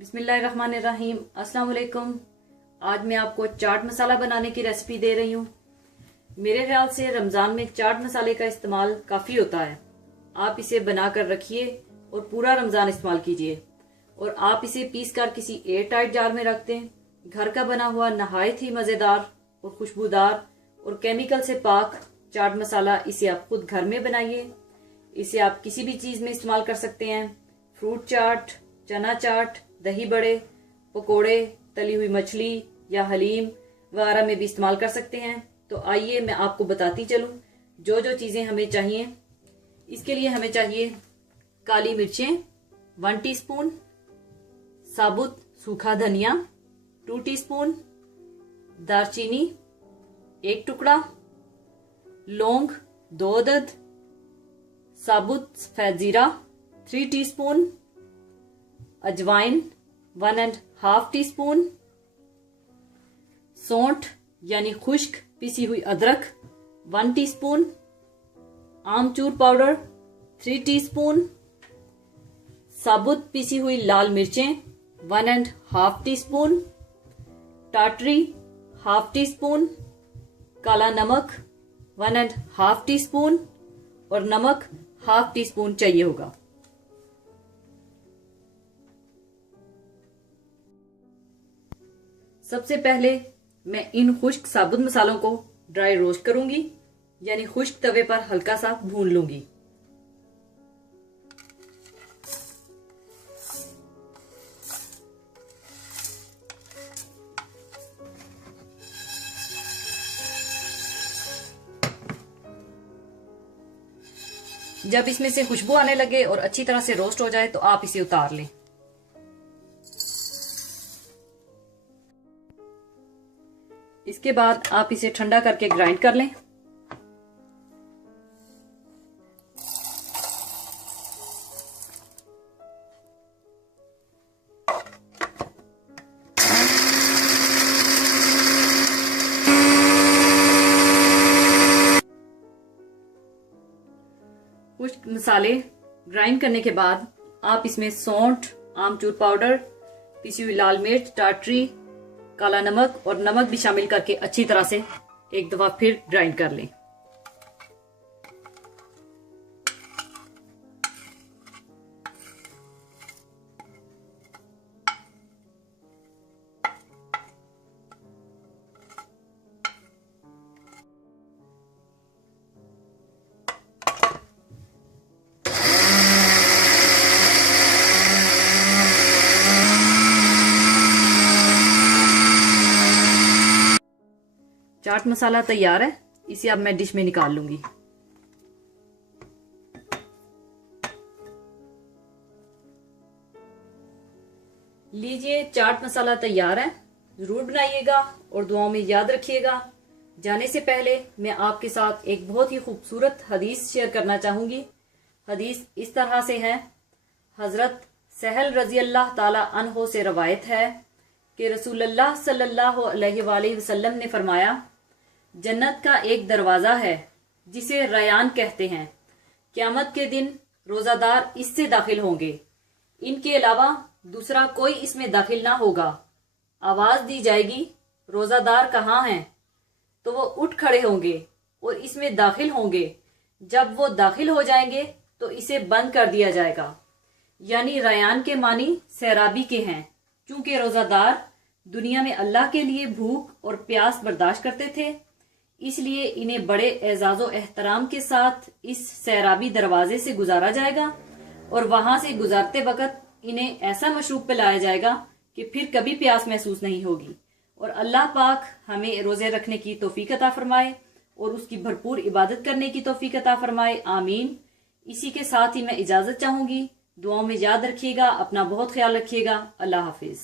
बिस्मिल्लाहिर्रहमानिर्रहीम। अस्सलाम वालेकुम। आज मैं आपको चाट मसाला बनाने की रेसिपी दे रही हूँ। मेरे ख्याल से रमज़ान में चाट मसाले का इस्तेमाल काफ़ी होता है। आप इसे बनाकर रखिए और पूरा रमज़ान इस्तेमाल कीजिए। और आप इसे पीस कर किसी एयर टाइट जार में रख दें। घर का बना हुआ नहायत ही मज़ेदार और खुशबूदार और केमिकल से पाक चाट मसाला, इसे आप खुद घर में बनाइए। इसे आप किसी भी चीज़ में इस्तेमाल कर सकते हैं। फ्रूट चाट, चना चाट, दही बड़े, पकोड़े, तली हुई मछली या हलीम वगैरह में भी इस्तेमाल कर सकते हैं। तो आइए मैं आपको बताती चलूँ जो जो चीज़ें हमें चाहिए। इसके लिए हमें चाहिए काली मिर्चें 1 टीस्पून, साबुत सूखा धनिया 2 टीस्पून, दालचीनी 1 टुकड़ा, लौंग 2 अदद, साबुत सफेद जीरा 3 टीस्पून, अजवाइन 1.5 टीस्पून, सौंठ यानी खुश्क पिसी हुई अदरक 1 टीस्पून, आमचूर पाउडर 3 टीस्पून, साबुत पिसी हुई लाल मिर्चें 1.5 टीस्पून, टाटरी 1/2 टीस्पून, काला नमक 1.5 टीस्पून और नमक 1/2 टीस्पून चाहिए होगा। सबसे पहले मैं इन खुश्क साबुत मसालों को ड्राई रोस्ट करूंगी, यानी खुश्क तवे पर हल्का सा भून लूंगी। जब इसमें से खुशबू आने लगे और अच्छी तरह से रोस्ट हो जाए तो आप इसे उतार लें। इसके बाद आप इसे ठंडा करके ग्राइंड कर लें। कुछ मसाले ग्राइंड करने के बाद आप इसमें सौंठ, आमचूर पाउडर, पिसी हुई लाल मिर्च, टाटरी, काला नमक और नमक भी शामिल करके अच्छी तरह से एक दफा फिर ग्राइंड कर लें। चाट मसाला तैयार है, इसे अब मैं डिश में निकाल लूंगी। लीजिए, चाट मसाला तैयार है। जरूर बनाइएगा और दुआओं में याद रखिएगा। जाने से पहले मैं आपके साथ एक बहुत ही खूबसूरत हदीस शेयर करना चाहूंगी। हदीस इस तरह से है। हजरत सहल रजी अल्लाह ताला अन्हो से रवायत है कि रसूलुल्लाह सल्लल्लाहु अलैहि वसल्लम ने फरमाया, जन्नत का एक दरवाजा है जिसे रयान कहते हैं। क़यामत के दिन रोजादार इससे दाखिल होंगे, इनके अलावा दूसरा कोई इसमें दाखिल ना होगा। आवाज दी जाएगी, रोजादार कहाँ हैं? तो वो उठ खड़े होंगे और इसमें दाखिल होंगे। जब वो दाखिल हो जाएंगे तो इसे बंद कर दिया जाएगा। यानी रयान के मानी सैराबी के हैं। क्योंकि रोजादार दुनिया में अल्लाह के लिए भूख और प्यास बर्दाश्त करते थे, इसलिए इन्हें बड़े एजाज़ो एहतराम के साथ इस सैराबी दरवाजे से गुजारा जाएगा और वहां से गुजारते वक्त इन्हें ऐसा मशरूब पिलाया जाएगा कि फिर कभी प्यास महसूस नहीं होगी। और अल्लाह पाक हमें रोजे रखने की तौफीक अता फरमाए और उसकी भरपूर इबादत करने की तौफीक अता फरमाए। आमीन। इसी के साथ ही मैं इजाजत चाहूंगी। दुआओं में याद रखिएगा, अपना बहुत ख्याल रखिएगा। अल्लाह हाफिज।